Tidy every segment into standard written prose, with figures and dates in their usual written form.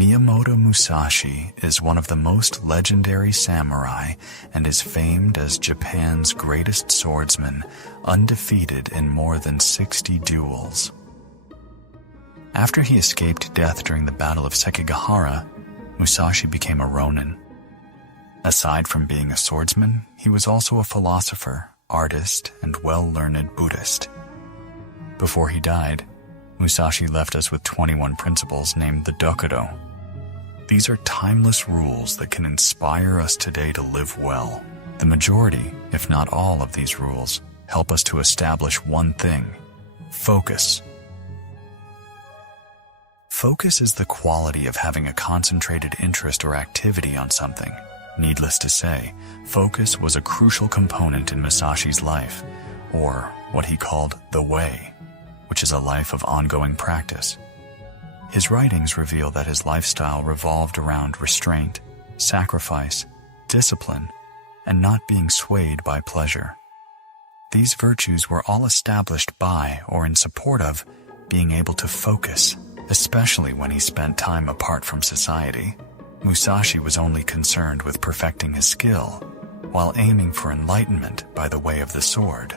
Miyamoto Musashi is one of the most legendary samurai and is famed as Japan's greatest swordsman, undefeated in more than 60 duels. After he escaped death during the Battle of Sekigahara, Musashi became a ronin. Aside from being a swordsman, he was also a philosopher, artist, and well-learned Buddhist. Before he died, Musashi left us with 21 principles named the Dokkōdō. These are timeless rules that can inspire us today to live well. The majority, if not all of these rules, help us to establish one thing: focus. Focus is the quality of having a concentrated interest or activity on something. Needless to say, focus was a crucial component in Musashi's life, or what he called the way, which is a life of ongoing practice. His writings reveal that his lifestyle revolved around restraint, sacrifice, discipline, and not being swayed by pleasure. These virtues were all established by or in support of being able to focus, especially when he spent time apart from society. Musashi was only concerned with perfecting his skill, while aiming for enlightenment by the way of the sword.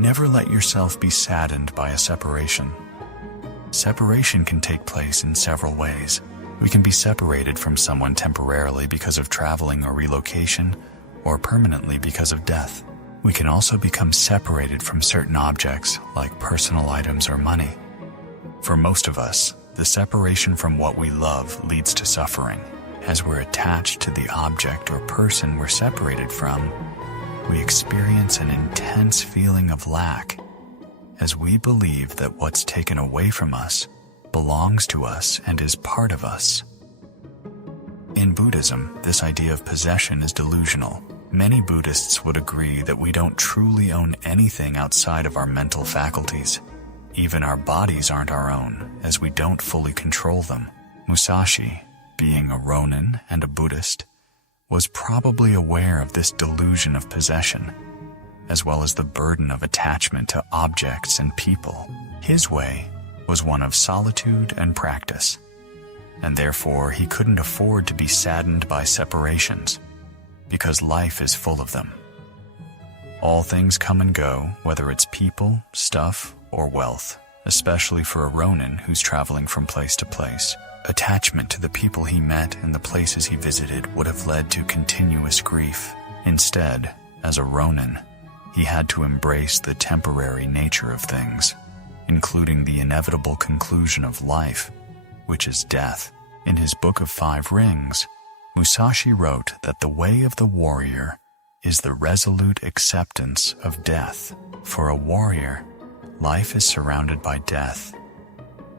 Never let yourself be saddened by a separation. Separation can take place in several ways. We can be separated from someone temporarily because of traveling or relocation, or permanently because of death. We can also become separated from certain objects, like personal items or money. For most of us, the separation from what we love leads to suffering. As we're attached to the object or person we're separated from, we experience an intense feeling of lack, as we believe that what's taken away from us belongs to us and is part of us. In Buddhism, this idea of possession is delusional. Many Buddhists would agree that we don't truly own anything outside of our mental faculties. Even our bodies aren't our own, as we don't fully control them. Musashi, being a ronin and a Buddhist, was probably aware of this delusion of possession, as well as the burden of attachment to objects and people. His way was one of solitude and practice, and therefore he couldn't afford to be saddened by separations, because life is full of them. All things come and go, whether it's people, stuff, or wealth, especially for a ronin who's traveling from place to place. Attachment to the people he met and the places he visited would have led to continuous grief. Instead, as a ronin, he had to embrace the temporary nature of things, including the inevitable conclusion of life, which is death. In his Book of Five Rings, Musashi wrote that the way of the warrior is the resolute acceptance of death. For a warrior, life is surrounded by death.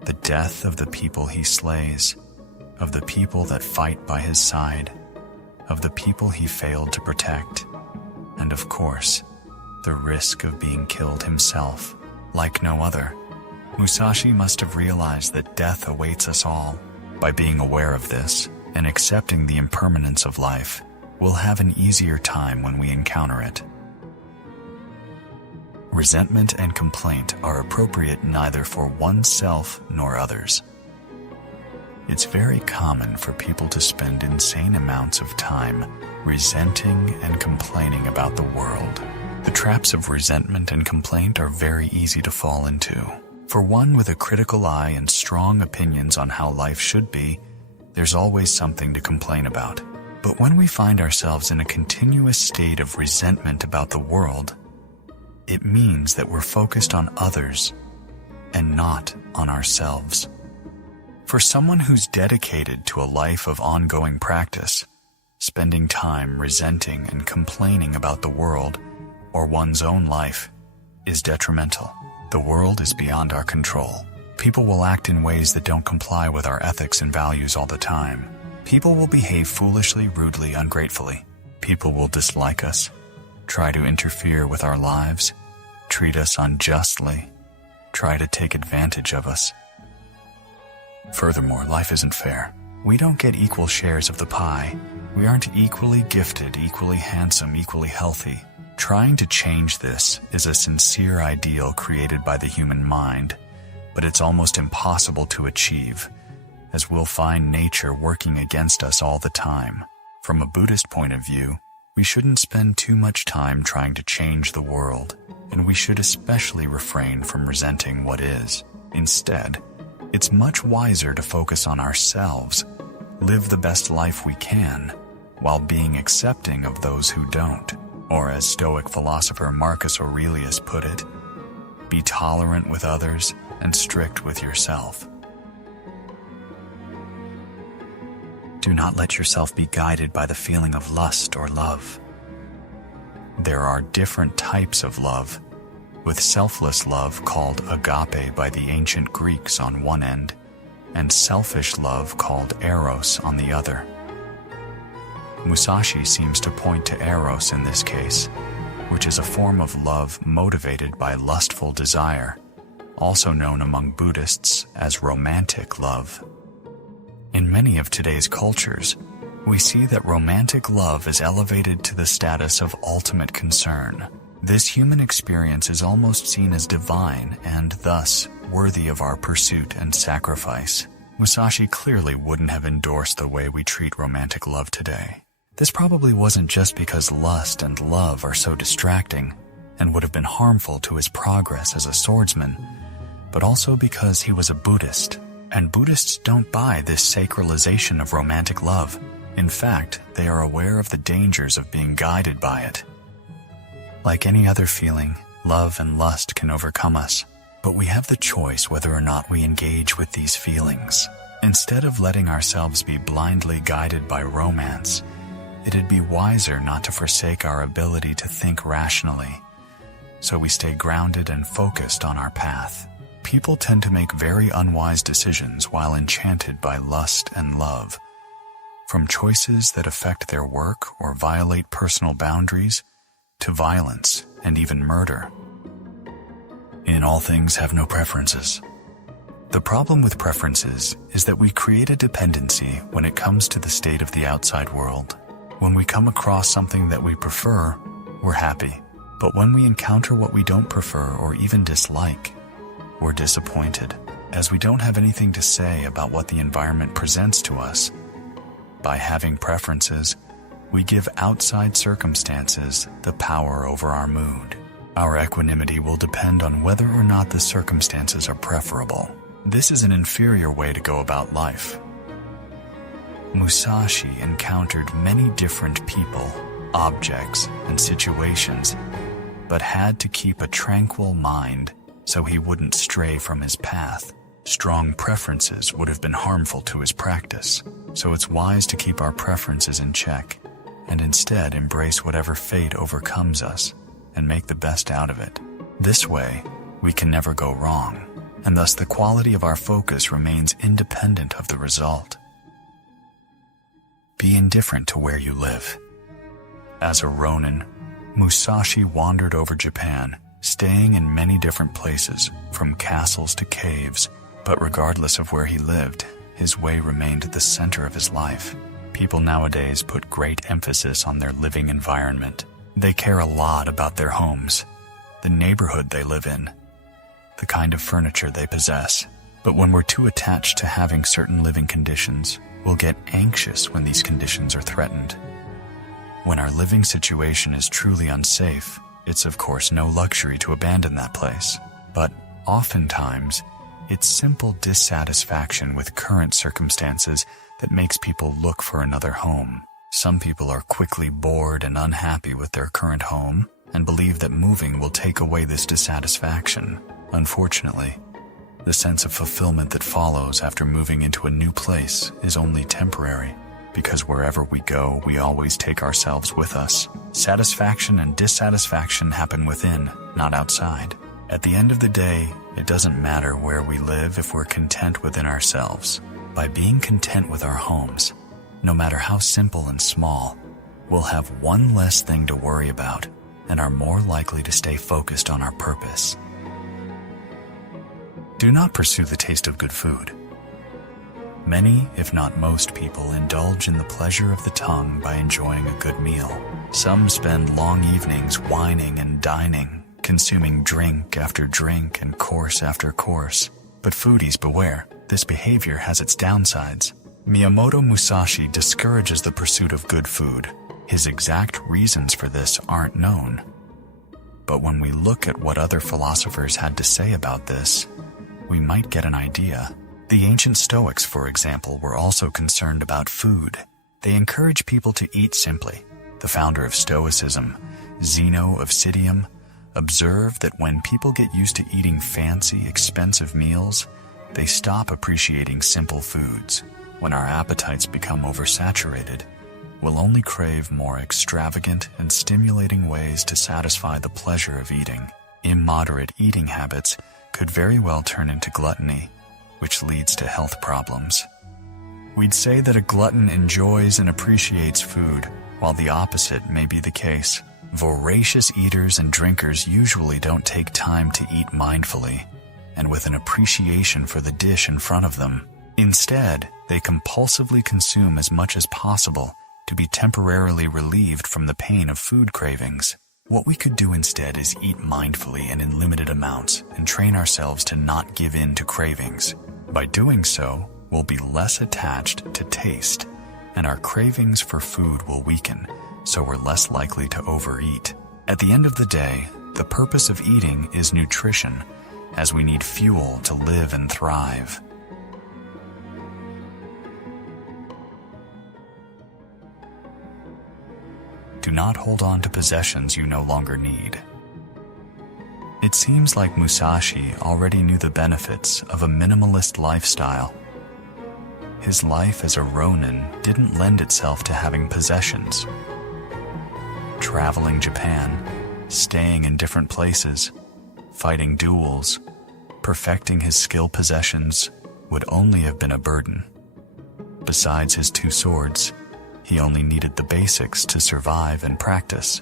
The death of the people he slays, of the people that fight by his side, of the people he failed to protect, and of course, the risk of being killed himself. Like no other, Musashi must have realized that death awaits us all. By being aware of this and accepting the impermanence of life, we'll have an easier time when we encounter it. Resentment and complaint are appropriate neither for oneself nor others. It's very common for people to spend insane amounts of time resenting and complaining about the world. The traps of resentment and complaint are very easy to fall into. For one with a critical eye and strong opinions on how life should be, there's always something to complain about. But when we find ourselves in a continuous state of resentment about the world, it means that we're focused on others and not on ourselves. For someone who's dedicated to a life of ongoing practice, spending time resenting and complaining about the world or one's own life is detrimental. The world is beyond our control. People will act in ways that don't comply with our ethics and values all the time. People will behave foolishly, rudely, ungratefully. People will dislike us, try to interfere with our lives, treat us unjustly, try to take advantage of us. Furthermore, life isn't fair. We don't get equal shares of the pie. We aren't equally gifted, equally handsome, equally healthy. Trying to change this is a sincere ideal created by the human mind, but it's almost impossible to achieve, as we'll find nature working against us all the time. From a Buddhist point of view, we shouldn't spend too much time trying to change the world, and we should especially refrain from resenting what is. Instead, it's much wiser to focus on ourselves, live the best life we can, while being accepting of those who don't. Or as Stoic philosopher Marcus Aurelius put it, be tolerant with others and strict with yourself. Do not let yourself be guided by the feeling of lust or love. There are different types of love, with selfless love called agape by the ancient Greeks on one end, and selfish love called eros on the other. Musashi seems to point to eros in this case, which is a form of love motivated by lustful desire, also known among Buddhists as romantic love. In many of today's cultures, we see that romantic love is elevated to the status of ultimate concern. This human experience is almost seen as divine and thus worthy of our pursuit and sacrifice. Musashi clearly wouldn't have endorsed the way we treat romantic love today. This probably wasn't just because lust and love are so distracting and would have been harmful to his progress as a swordsman, but also because he was a Buddhist, and Buddhists don't buy this sacralization of romantic love. In fact, they are aware of the dangers of being guided by it. Like any other feeling, love and lust can overcome us, but we have the choice whether or not we engage with these feelings. Instead of letting ourselves be blindly guided by romance, it'd be wiser not to forsake our ability to think rationally, so we stay grounded and focused on our path. People tend to make very unwise decisions while enchanted by lust and love, from choices that affect their work or violate personal boundaries, to violence and even murder. In all things have no preferences. The problem with preferences is that we create a dependency when it comes to the state of the outside world. When we come across something that we prefer, we're happy. But when we encounter what we don't prefer or even dislike, we're disappointed, as we don't have anything to say about what the environment presents to us. By having preferences, we give outside circumstances the power over our mood. Our equanimity will depend on whether or not the circumstances are preferable. This is an inferior way to go about life. Musashi encountered many different people, objects, and situations, but had to keep a tranquil mind so he wouldn't stray from his path. Strong preferences would have been harmful to his practice, so it's wise to keep our preferences in check and instead embrace whatever fate overcomes us and make the best out of it. This way, we can never go wrong, and thus the quality of our focus remains independent of the result. Be indifferent to where you live. As a ronin, Musashi wandered over Japan, staying in many different places, from castles to caves, but regardless of where he lived, his way remained at the center of his life. People nowadays put great emphasis on their living environment. They care a lot about their homes, the neighborhood they live in, the kind of furniture they possess. But when we're too attached to having certain living conditions, we'll get anxious when these conditions are threatened. When our living situation is truly unsafe, it's of course no luxury to abandon that place. But oftentimes, it's simple dissatisfaction with current circumstances that makes people look for another home. Some people are quickly bored and unhappy with their current home and believe that moving will take away this dissatisfaction. Unfortunately, the sense of fulfillment that follows after moving into a new place is only temporary, because wherever we go, we always take ourselves with us. Satisfaction and dissatisfaction happen within, not outside. At the end of the day, it doesn't matter where we live if we're content within ourselves. By being content with our homes, no matter how simple and small, we'll have one less thing to worry about and are more likely to stay focused on our purpose. Do not pursue the taste of good food. Many, if not most people, indulge in the pleasure of the tongue by enjoying a good meal. Some spend long evenings whining and dining, consuming drink after drink and course after course. But foodies beware, this behavior has its downsides. Miyamoto Musashi discourages the pursuit of good food. His exact reasons for this aren't known. But when we look at what other philosophers had to say about this, we might get an idea. The ancient Stoics, for example, were also concerned about food. They encourage people to eat simply. The founder of Stoicism, Zeno of Citium, observed that when people get used to eating fancy, expensive meals, they stop appreciating simple foods. When our appetites become oversaturated, we'll only crave more extravagant and stimulating ways to satisfy the pleasure of eating. Immoderate eating habits could very well turn into gluttony, which leads to health problems. We'd say that a glutton enjoys and appreciates food, while the opposite may be the case. Voracious eaters and drinkers usually don't take time to eat mindfully and with an appreciation for the dish in front of them. Instead, they compulsively consume as much as possible to be temporarily relieved from the pain of food cravings. What we could do instead is eat mindfully and in limited amounts and train ourselves to not give in to cravings. By doing so, we'll be less attached to taste, and our cravings for food will weaken, so we're less likely to overeat. At the end of the day, the purpose of eating is nutrition, as we need fuel to live and thrive. Do not hold on to possessions you no longer need. It seems like Musashi already knew the benefits of a minimalist lifestyle. His life as a ronin didn't lend itself to having possessions. Traveling Japan, staying in different places, fighting duels, perfecting his skill possessions would only have been a burden. Besides his 2 swords, he only needed the basics to survive and practice.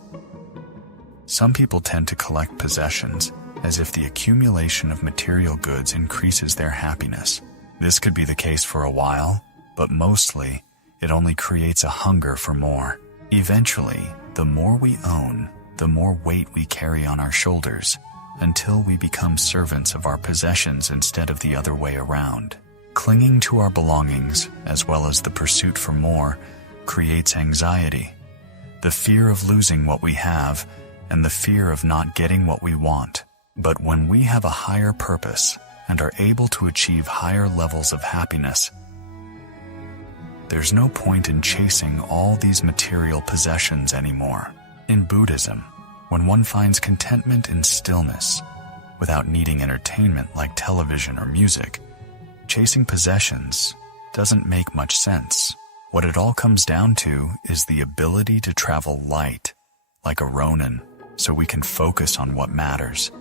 Some people tend to collect possessions as if the accumulation of material goods increases their happiness. This could be the case for a while, but mostly, it only creates a hunger for more. Eventually, the more we own, the more weight we carry on our shoulders, until we become servants of our possessions instead of the other way around. Clinging to our belongings, as well as the pursuit for more, creates anxiety, the fear of losing what we have, and the fear of not getting what we want. But when we have a higher purpose and are able to achieve higher levels of happiness, there's no point in chasing all these material possessions anymore. In Buddhism, when one finds contentment in stillness, without needing entertainment like television or music, chasing possessions doesn't make much sense. What it all comes down to is the ability to travel light, like a ronin, so we can focus on what matters.